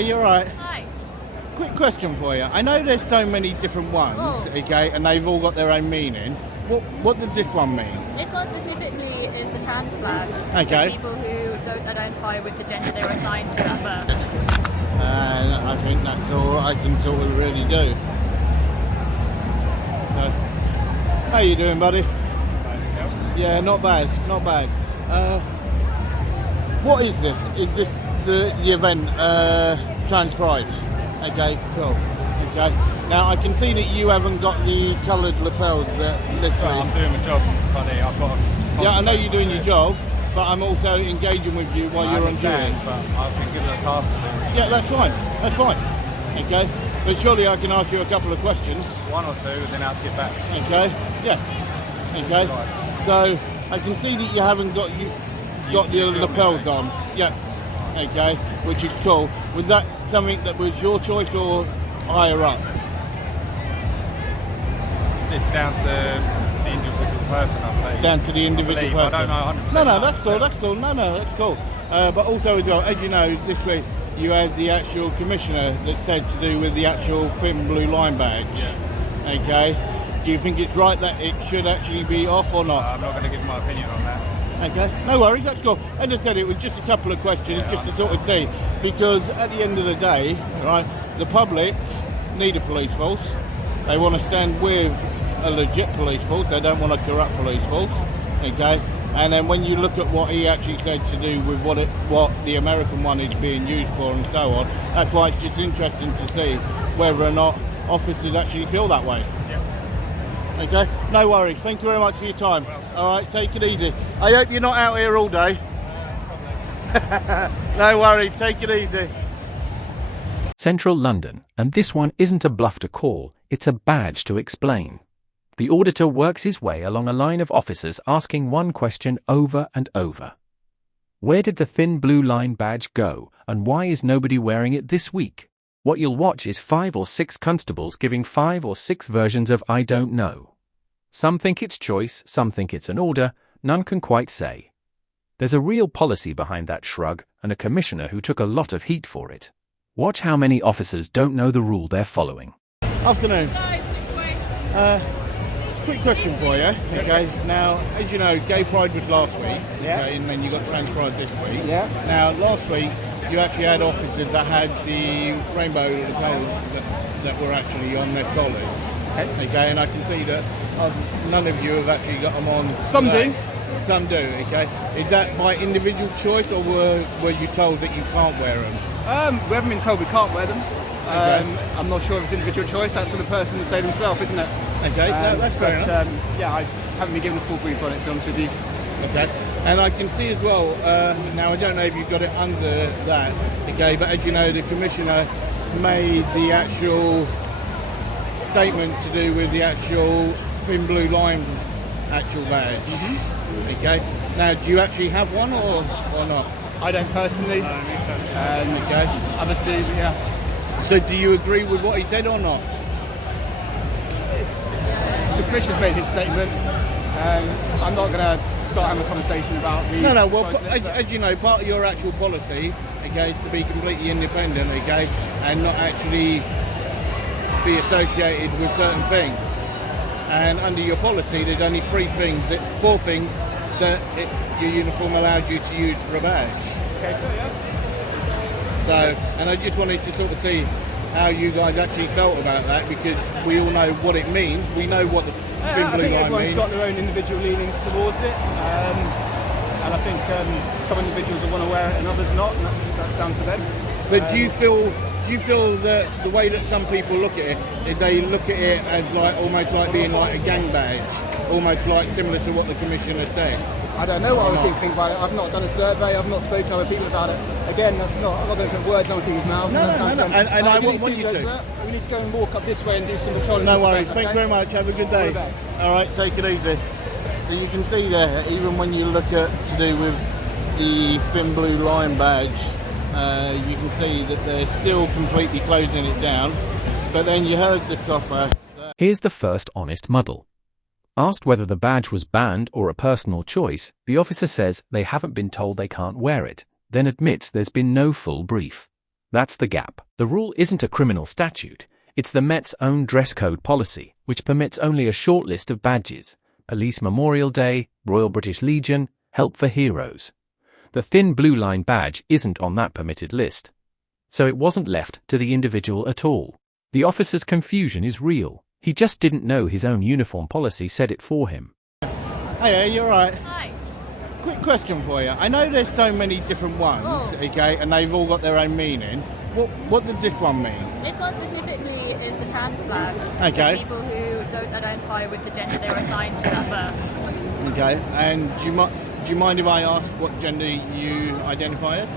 You're right. Hi. Quick question for you. I know there's so many different ones, okay, and they've all got their own meaning. What does this one mean? This one specifically is the trans flag. Okay. So people who don't identify with the gender they were assigned to at birth. And I think that's all I can sort of really do. So, how you doing, buddy? Yeah, not bad, not bad. What is this? Is this the event Trans Pride? Okay, cool. Okay. Now I can see that you haven't got the coloured lapels that literally. I'm doing my job, buddy. I've got. Yeah, I know you're doing your job, but I'm also engaging with you while you're on duty. But I've been given a task to do. Yeah, that's fine. That's fine. Okay. But surely I can ask you a couple of questions. One or two, and then I'll get back. Okay. Yeah. Okay. So I can see that you haven't got your lapels on. Yeah. Okay. Which is cool. Was that something that was your choice or higher up? It's down to the individual person, I believe. Down to the individual person. I don't know 100%. No, that's cool. That's cool. No, that's cool. But also as well, as you know, this week you had the actual commissioner that said to do with the actual thin blue line badge. Yeah. Okay. Do you think it's right that it should actually be off or not? I'm not going to give my opinion on that. Okay, no worries, that's cool. As I said, it was just a couple of questions, just to sort of see, because at the end of the day, right, the public need a police force. They want to stand with a legit police force. They don't want a corrupt police force. Okay, and then when you look at what he actually said to do with what the American one is being used for and so on, that's why it's just interesting to see whether or not officers actually feel that way. Okay, no worries. Thank you very much for your time. All right, take it easy. I hope you're not out here all day. No worries, take it easy. Central London, and this one isn't a bluff to call, it's a badge to explain. The auditor works his way along a line of officers asking one question over and over. Where did the thin blue line badge go, and why is nobody wearing it this week? What you'll watch is 5 or 6 constables giving 5 or 6 versions of I don't know. Some think it's choice, some think it's an order, none can quite say. There's a real policy behind that shrug, and a commissioner who took a lot of heat for it. Watch how many officers don't know the rule they're following. Afternoon. Guys, this way. Quick question for you. Okay. Now, as you know, Gay Pride was last week. Okay, and then you got Trans Pride this week. Yeah. Now, last week you actually had officers that had the rainbow lapels that were actually on their collars. Okay, and I can see that none of you have actually got them on. Some do. Some do. Okay. Is that by individual choice, or were you told that you can't wear them? We haven't been told we can't wear them. Okay. I'm not sure if it's individual choice. That's for the person to say themselves, isn't it? Okay, that's fair enough. Yeah, I haven't been given a full brief on it, to be honest with you. Okay, and I can see as well, now I don't know if you've got it under that, okay, but as you know, the Commissioner made the actual statement to do with the actual thin blue line actual badge. Okay, now do you actually have one or not? I don't personally. Okay. Others do, but yeah. So do you agree with what he said or not? The Commissioner's made his statement. I'm not going to start having a conversation about the... No, well, as you know, part of your actual policy, okay, is to be completely independent, okay, and not actually be associated with certain things. And under your policy, there's only 4 things that your uniform allows you to use for a badge. Okay, so yeah. So, and I just wanted to sort of see how you guys actually felt about that, because we all know what it means. We know what the thin blue line means. I think everyone's got their own individual leanings towards it, and I think some individuals will want to wear it and others not, and that's down to them. But do you feel that the way that some people look at it is they look at it as like almost like being like a gang badge, almost like similar to what the Commissioner said? I don't know what other people think about it. I've not done a survey. I've not spoken to other people about it. Again, I'm not going to put words on people's mouths. No. And I want you to. We need to go and walk up this way and do some patrolling. No worries. Thank you very much. Have a good day. All right, take it easy. So you can see there, even when you look at to do with the thin blue line badge, you can see that they're still completely closing it down. But then you heard the copper. Here's the first honest muddle. Asked whether the badge was banned or a personal choice, the officer says they haven't been told they can't wear it, then admits there's been no full brief. That's the gap. The rule isn't a criminal statute, it's the Met's own dress code policy, which permits only a short list of badges: Police Memorial Day, Royal British Legion, Help for Heroes. The thin blue line badge isn't on that permitted list. So it wasn't left to the individual at all. The officer's confusion is real. He just didn't know his own uniform policy said it for him. Hey, you're right. Hi. Quick question for you. I know there's so many different ones, okay, and they've all got their own meaning. What does this one mean? This one specifically is the trans flag. Okay. So people who don't identify with the gender they're assigned to at birth. Okay, and do you mind if I ask what gender you identify as?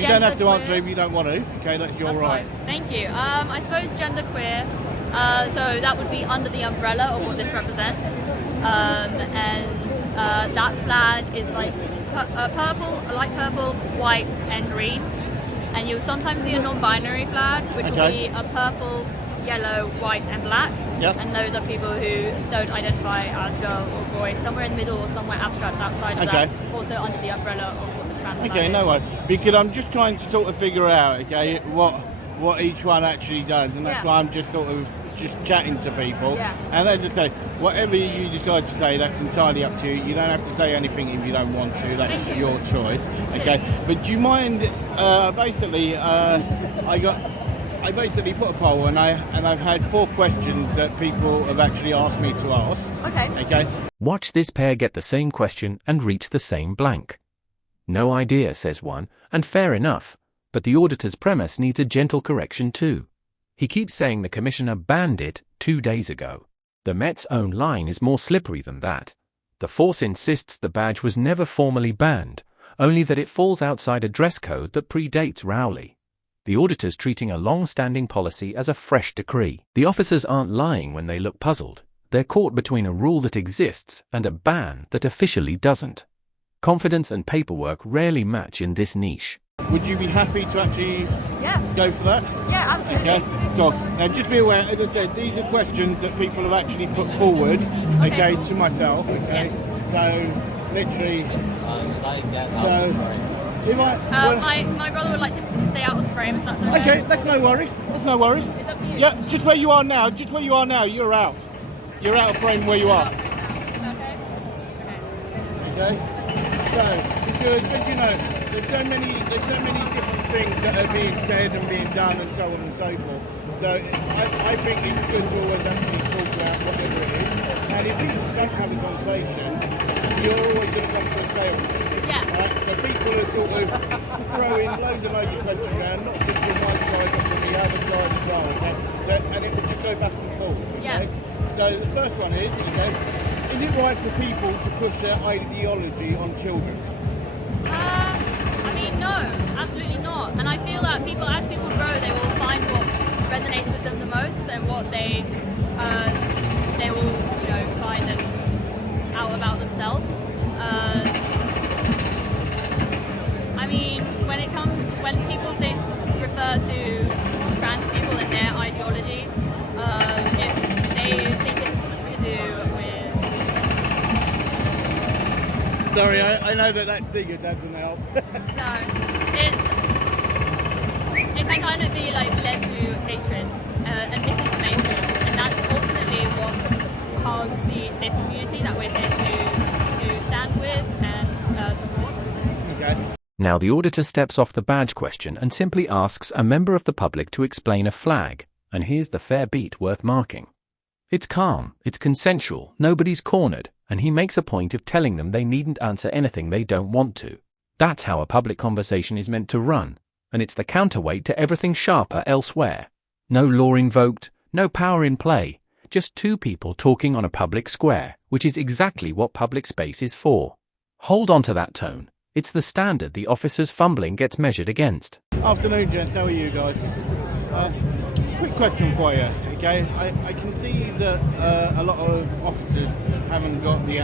You don't have to answer if you don't want to. Okay, that's your right. Fine. Thank you. I suppose genderqueer. So that would be under the umbrella of what this represents. And that flag is like purple, light purple, white, and green. And you'll sometimes see a non-binary flag, which will be a purple, yellow, white, and black. Yep. And those are people who don't identify as girl or boy, somewhere in the middle or somewhere abstract outside of that, also under the umbrella of what the trans flag is. No worries. Because I'm just trying to sort of figure out, okay, what each one actually does, and that's why I'm just sort of chatting to people. Yeah. And as I say, whatever you decide to say, that's entirely up to you. You don't have to say anything if you don't want to. That's your choice. Okay. But do you mind? Basically, I basically put a poll, and I've had 4 questions that people have actually asked me to ask. Okay. Watch this pair get the same question and reach the same blank. No idea, says one, and fair enough. But the auditor's premise needs a gentle correction too. He keeps saying the Commissioner banned it 2 days ago. The Met's own line is more slippery than that. The force insists the badge was never formally banned, only that it falls outside a dress code that predates Rowley. The auditor's treating a long-standing policy as a fresh decree. The officers aren't lying when they look puzzled. They're caught between a rule that exists and a ban that officially doesn't. Confidence and paperwork rarely match in this niche. Would you be happy to actually go for that? Yeah, absolutely. Okay. So now just be aware, as I said, these are questions that people have actually put forward, okay, to myself. Okay. Yes. So literally. So if my brother would like to stay out of the frame, if that's okay. Okay, that's no worries. That's no worries. It's up to you. Yeah, just where you are now. Just where you are now. You're out. You're out of frame where you are. Okay. Okay. So because as you know, there's so many different things that are being said and being done and so on and so forth. So I think it's good to always actually talk about whatever it is. And if you don't have a conversation, you're always going to come to a stalemate. Yeah. Right? So people are sort of throwing loads of questions around, not just from one side but from the other side as well. Okay? And it will just go back and forth. Okay? Yeah. So the first one is, okay, is it right for people to push their ideology on children? I mean, no, absolutely not. And I feel that as people grow, they will find what resonates with them the most and what they will, find out about themselves. I mean, when people refer to trans people and their ideology, if they think it's to do with... Sorry, I know that digger doesn't help. No, it can kind of be like led to hatred and misinformation, and that's ultimately what harms this community that we're here to stand with and support. Okay. Now the auditor steps off the badge question and simply asks a member of the public to explain a flag, and here's the fair beat worth marking. It's calm, it's consensual, nobody's cornered, and he makes a point of telling them they needn't answer anything they don't want to. That's how a public conversation is meant to run, and it's the counterweight to everything sharper elsewhere. No law invoked, no power in play, just 2 people talking on a public square, which is exactly what public space is for. Hold on to that tone. It's the standard the officer's fumbling gets measured against. Afternoon, gents. How are you guys? Quick question for you. Okay, I can see that a lot of officers haven't got the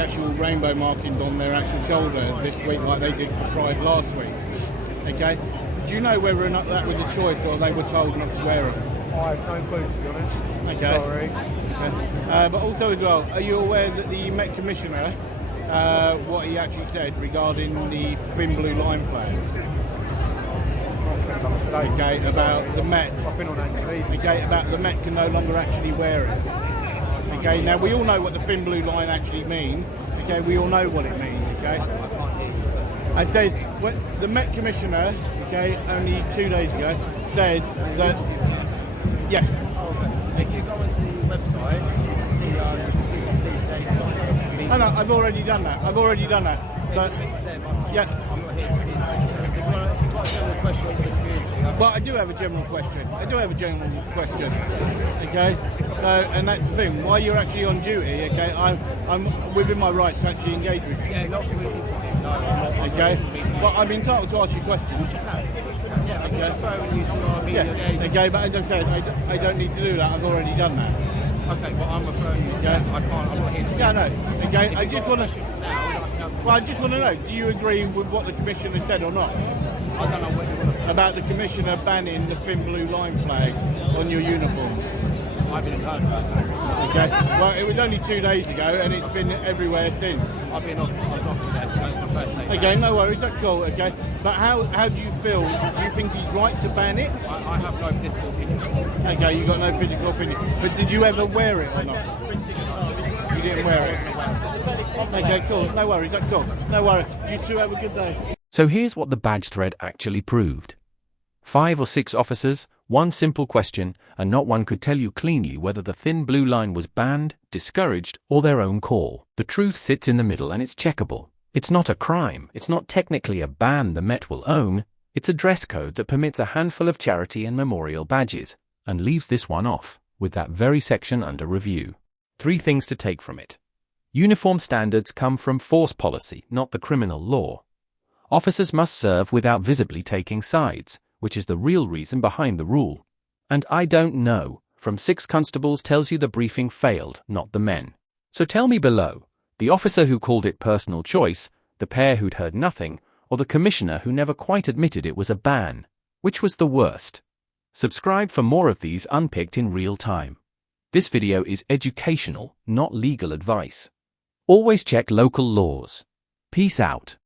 actual rainbow markings on their actual shoulder this week, like they did for Pride last week. Okay, do you know whether or not that was a choice or they were told not to wear it? I have no clue, to be honest. Okay. Sorry. Okay. But also as well, are you aware that the Met Commissioner, what he actually said regarding the thin blue line flag? okay, about the Met. I've been on annual leave. Okay, about the Met can no longer actually wear it. Okay, now we all know what the thin blue line actually means. Okay, we all know what it means. Okay, I said when the Met Commissioner, okay, only 2 days ago said that, yeah. If you go onto the website, you can see police days. Oh, no, I've already done that. But yeah. I'm not here to be. If you've got a general question for the community. Well, I do have a general question. Okay, so and that's the thing. While you're actually on duty, okay, I'm within my rights to actually engage with you. Yeah, not for interview. No, I'm not. Okay, well, I'm entitled to ask you questions. Yeah, I'm just throwing you some media Yeah. Okay, but as I said, I don't need to do that. I've already done that. Okay, well, I'm referring you to that. I can't. I'm not here to. Yeah, no. Okay, I just want to. Now, Well, I just want to know. Do you agree with what the commissioner said or not? I don't know what you want to. About the commissioner banning the thin blue line flag on your uniforms. I didn't heard about that. Okay. Well, it was only 2 days ago, and it's been everywhere since. I've been off today, so that's my first day. Okay, no worries. That's cool. Okay, but how do you feel? Do you think he's right to ban it? I have no physical opinion. Okay, you got no physical opinion. But did you ever wear it or not? You didn't wear it. Okay, cool. No worries. That's cool. No worries. You two have a good day. So here's what the badge thread actually proved. 5 or 6 officers, one simple question, and not one could tell you cleanly whether the thin blue line was banned, discouraged, or their own call. The truth sits in the middle and it's checkable. It's not a crime. It's not technically a ban the Met will own. It's a dress code that permits a handful of charity and memorial badges, and leaves this one off, with that very section under review. 3 things to take from it. Uniform standards come from force policy, not the criminal law. Officers must serve without visibly taking sides, which is the real reason behind the rule. And I don't know, from 6 constables tells you the briefing failed, not the men. So tell me below, the officer who called it personal choice, the pair who'd heard nothing, or the commissioner who never quite admitted it was a ban, which was the worst? Subscribe for more of these unpicked in real time. This video is educational, not legal advice. Always check local laws. Peace out.